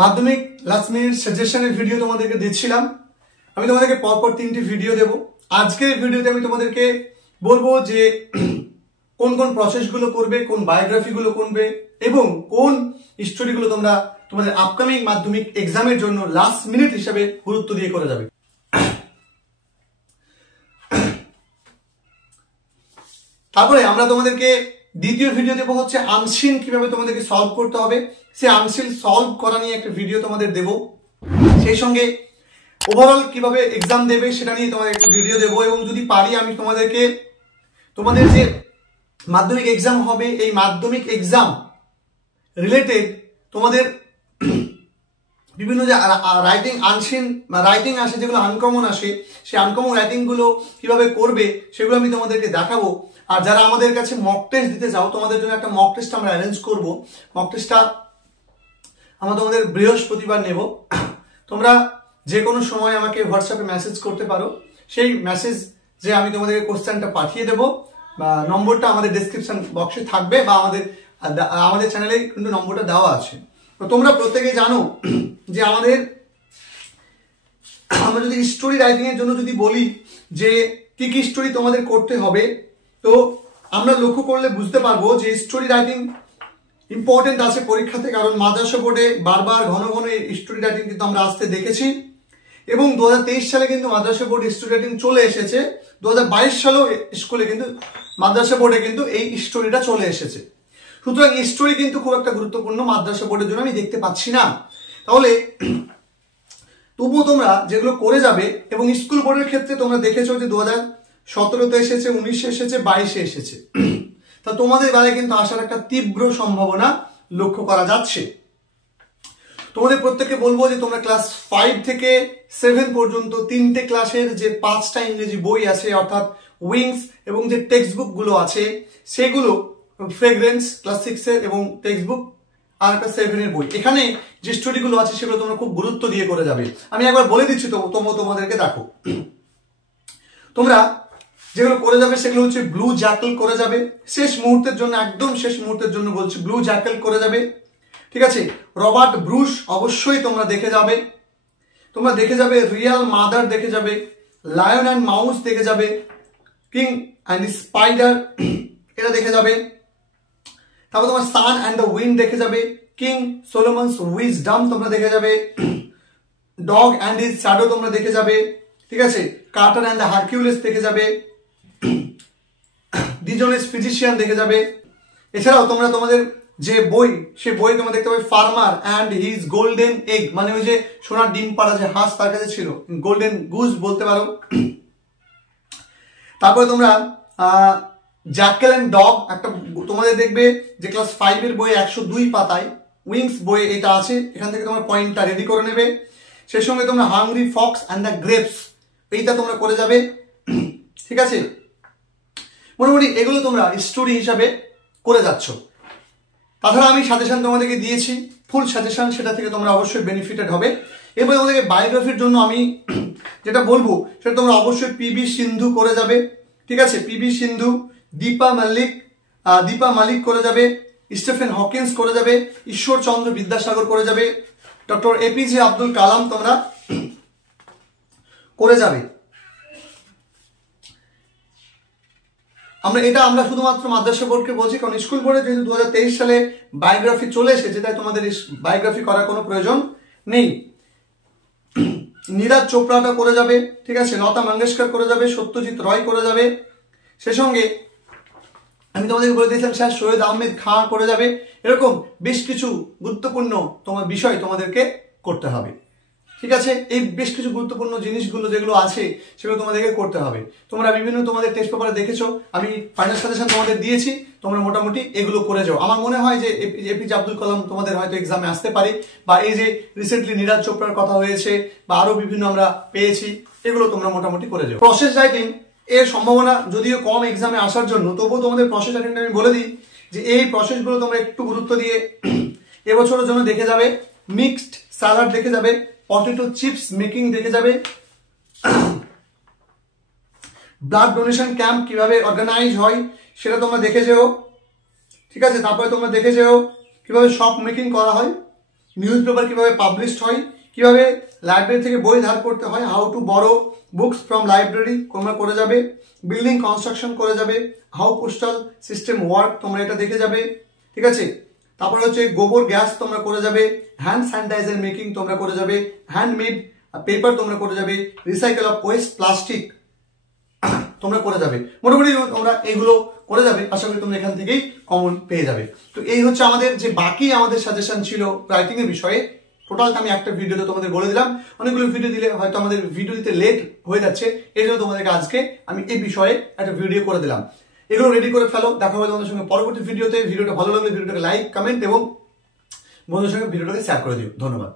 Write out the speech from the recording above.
মাধ্যমিক last minute সাজেশনের video তোমাদেরকে দিচ্ছিলাম। আমি তোমাদেরকে পরপর 3টি ভিডিও দেব। আজকের ভিডিওতে আমি তোমাদেরকে বলবো যে কোন কোন প্রসেসগুলো করবে, কোন বায়োগ্রাফিগুলো করবে এবং কোন স্টোরিগুলো তোমরা তোমাদের আপকামিং মাধ্যমিক এক্সামের জন্য লাস্ট মিনিট হিসেবে গুরুত্ব দিয়ে করে যাবে। তারপরে আমরা তোমাদেরকে দ্বিতীয় ভিডিও দেবো হচ্ছে আনসিন কিভাবে তোমাদেরকে সলভ করতে হবে। সেই আনসিন সলভ করা নিয়ে একটা ভিডিও তোমাদের দেব। সেই সঙ্গে ওভারঅল কিভাবে এক্সাম দেবে সেটা নিয়ে তোমাদের একটা ভিডিও দেবো। এবং যদি পারি আমি তোমাদেরকে তোমাদের যে মাধ্যমিক এক্সাম হবে এই মাধ্যমিক এক্সাম রিলেটেড তোমাদের বিভিন্ন যে রাইটিং আনসিন রাইটিং আসে, যেগুলো আনকমন আসে, সেই আনকমন রাইটিং গুলো কিভাবে করবে সেগুলো আমি তোমাদেরকে দেখাবো। আর যারা আমাদের কাছে মক টেস্ট দিতে চাও তোমাদের জন্য একটা মক টেস্ট আমরা অ্যারেঞ্জ করব। মক টেস্টটা আমরা তোমাদের বৃহস্পতিবার নেব। তোমরা যে কোনো সময় আমাকে হোয়াটসঅ্যাপে মেসেজ করতে পারো। সেই মেসেজ যে আমি তোমাদেরকে কোশ্চেনটা পাঠিয়ে দেবো, বা নম্বরটা আমাদের ডেসক্রিপশন বক্সে থাকবে, বা আমাদের চ্যানেলে কিন্তু নম্বরটা দেওয়া আছে। তো তোমরা প্রত্যেকে জানো যে আমরা যদি স্টোরি রাইটিং এর জন্য যদি বলি যে কি কি স্টোরি তোমাদের করতে হবে, তো আমরা লক্ষ্য করলে বুঝতে পারবো যে স্টোরি রাইটিং ইম্পর্টেন্ট আছে পরীক্ষাতে। কারণ মাদ্রাসা বোর্ডে বারবার ঘন ঘন স্টোরি রাইটিং কিন্তু আমরা আসতে দেখেছি, এবং 2023 সালে কিন্তু মাদ্রাসা বোর্ড স্টোরি রাইটিং চলে এসেছে। 2022 সালেও স্কুলে কিন্তু মাদ্রাসা বোর্ডে কিন্তু এই স্টোরিটা চলে এসেছে। সুতরাং স্টোরি কিন্তু খুব একটা গুরুত্বপূর্ণ মাদ্রাসা বোর্ডের জন্য আমি দেখতে পাচ্ছি না। তাহলে তবুও তোমরা যেগুলো করে যাবে, এবং স্কুল বোর্ডের ক্ষেত্রে তোমরা দেখেছো যে 2017-তে এসেছে, 19-এ এসেছে, 22-এ এসেছে। তা তোমাদের বেলায় কিন্তু আসার একটা তীব্র সম্ভাবনা লক্ষ্য করা যাচ্ছে। তোমাদের প্রত্যেককে বলবো যে তোমরা ক্লাস 5 থেকে 7 পর্যন্ত 3টে ক্লাসের যে 5টা ইংরেজি বই আছে, অর্থাৎ উইংস, এবং যে টেক্সট বুক গুলো আছে সেগুলো ফ্রেগ্রেন্স ক্লাস 6-এর এবং টেক্সট বুক আর একটা 7-এর বই, এখানে যে স্টোরিগুলো আছে সেগুলো তোমরা খুব গুরুত্ব দিয়ে করে যাবে। আমি একবার বলে দিচ্ছি তোমাদেরকে দেখো। তোমরা যেগুলো করে যাবে সেগুলো হচ্ছে ব্লু জ্যাকেল করে যাবে শেষ মুহূর্তের জন্য, একদম শেষ মুহূর্তের জন্য বলছি, ব্লু জ্যাকেল করে যাবে। ঠিক আছে, রবার্ট ব্রুস অবশ্যই তোমরা দেখে যাবে। তোমরা দেখে যাবে রিয়াল মাদার দেখে যাবে, লায়ন অ্যান্ড মাউস দেখে যাবে, কিং অ্যান্ড স্পাইডার এটা দেখে যাবে। তারপর তোমার সান অ্যান্ড দ্য উইন্ড দেখে যাবে, কিং সোলোমনস উইজডম তোমরা দেখে যাবে, ডগ অ্যান্ড হিজ শ্যাডো তোমরা দেখে যাবে। ঠিক আছে, কার্টার অ্যান্ড দ্য হারকিউলিস দেখে যাবে, ডিজনেস ফিজিশিয়ান দেখে যাবে। এছাড়াও তোমরা তোমাদের যে বই, সে বই তোমরা দেখতে পাবে farmer and his golden egg, মানে ওই যে সোনার ডিম পাড়া যে হাঁস তার কাছে ছিল, গোল্ডেন গুজ বলতে পারো। তারপরে তোমরা জ্যাকেল অ্যান্ড ডগ একটা তোমাদের দেখবে যে ক্লাস 5-এর বই 102 পাতায়, উইংস বই এটা আছে, এখান থেকে তোমরা পয়েন্টটা রেডি করে নেবে। সেই সঙ্গে তোমরা hungry Fox and the grapes এইটা তোমরা করে যাবে। ঠিক আছে, মোটামুটি এগুলো তোমরা স্টোরি হিসাবে করে যাচ্ছ। তাছাড়া আমি সাজেশন তোমাদেরকে দিয়েছি, ফুল সাজেশন, সেটা থেকে তোমরা অবশ্যই বেনিফিটেড হবে। এরপরে তোমাদেরকে বায়োগ্রাফির জন্য আমি যেটা বলবো সেটা তোমরা অবশ্যই পিবি সিন্ধু করে যাবে। ঠিক আছে, পিবি সিন্ধু, দীপা মালিক করে যাবে, স্টিফেন হকিন্স করে যাবে, ঈশ্বরচন্দ্র বিদ্যাসাগর করে যাবে, ডক্টর এপিজে আব্দুল কালাম তোমরা করে যাবে। আমরা শুধুমাত্র মাদ্রাসা বোর্ডকে বলছি, কারণ স্কুল বোর্ডে যেহেতু 2023 সালে বায়োগ্রাফি চলে এসেছে, তাই তোমাদের বায়োগ্রাফি করার কোনো প্রয়োজন নেই। নীরাজ চোপড়াটা করে যাবে। ঠিক আছে, লতা মঙ্গেশকর করে যাবে, সত্যজিৎ রয় করে যাবে। সে সঙ্গে আমি তোমাদেরকে বলে দিয়েছিলাম স্যার সৈয়দ আহমেদ খাঁ করে যাবে। এরকম বেশ কিছু গুরুত্বপূর্ণ তোমার বিষয় তোমাদেরকে করতে হবে। ঠিক আছে, এই বেশ কিছু গুরুত্বপূর্ণ জিনিসগুলো যেগুলো আছে সেগুলো তোমাদেরকে করতে হবে। তোমরা বিভিন্ন তোমাদের টেস্ট পেপারে দেখেছো, আমি ফাইনাল সাজেশন তোমাদের দিয়েছি, তোমরা মোটামুটি এগুলো করে যাও। আমার মনে হয় যে এপিজে আব্দুল কালাম তোমাদের হয়তো এক্সামে আসতে পারে, বা এই যে রিসেন্টলি নীরাজ চোপড়ার কথা হয়েছে, বা আরো বিভিন্ন আমরা পেয়েছি, এগুলো তোমরা মোটামুটি করে যাও। প্রসেস রাইটিং এর সম্ভাবনা যদিও কম এক্সামে আসার জন্য, তবুও তোমাদের প্রসেস রাইটিংটা আমি বলে দিই যে এই প্রসেসগুলো তোমরা একটু গুরুত্ব দিয়ে এবছরের জন্য দেখে যাবে। মিক্সড স্যালাড দেখে যাবে, পটেটো চিপস মেকিং দেখে যাবে, ব্লাড ডোনেশন ক্যাম্প কিভাবে অর্গানাইজ হয় সেটা তোমরা দেখে যেও। ঠিক আছে, তারপরে তোমরা দেখে যেও কিভাবে শপ মেকিং করা হয়, নিউজ পেপার কিভাবে পাবলিশড হয়, কিভাবে লাইব্রেরি থেকে বই ধার করতে হয়, হাউ টু বড়ো বুকস ফ্রম লাইব্রেরি তোমরা করে যাবে, বিল্ডিং কনস্ট্রাকশন করে যাবে, হাউ পোস্টাল সিস্টেম ওয়ার্ক তোমরা এটা দেখে যাবে, ঠিক আছে। তারপরে হচ্ছে গোবর গ্যাস তোমরা করে যাবে, হ্যান্ড স্যানিটাইজার মেকিং তোমরা করে যাবে, হ্যান্ডমেড পেপার তোমরা করে যাবে, রিসাইকেল অফ ওয়েস্ট প্লাস্টিক তোমরা করে যাবে। মোটামুটি তোমরা এগুলো করে যাবে, আশা করি তোমরা এখান থেকেই কমন পেয়ে যাবে। তো এই হচ্ছে আমাদের যে বাকি আমাদের সাজেশন ছিল রাইটিং এর বিষয়ে, টোটাল আমি একটা ভিডিওতে তোমাদের বলে দিলাম। অনেকগুলো ভিডিও দিলে হয়তো আমাদের ভিডিও দিতে লেট হয়ে যাচ্ছে, এই জন্য তোমাদেরকে আজকে আমি এই বিষয়ে একটা ভিডিও করে দিলাম। এগুলো রেডি করে ফেলো, দেখা হবে তোমাদের সঙ্গে পরবর্তী ভিডিওতে। ভিডিওটা ভালো লাগলে ভিডিওটাকে লাইক, কমেন্ট এবং বন্ধুদের সঙ্গে ভিডিওটাকে শেয়ার করে দিও। ধন্যবাদ।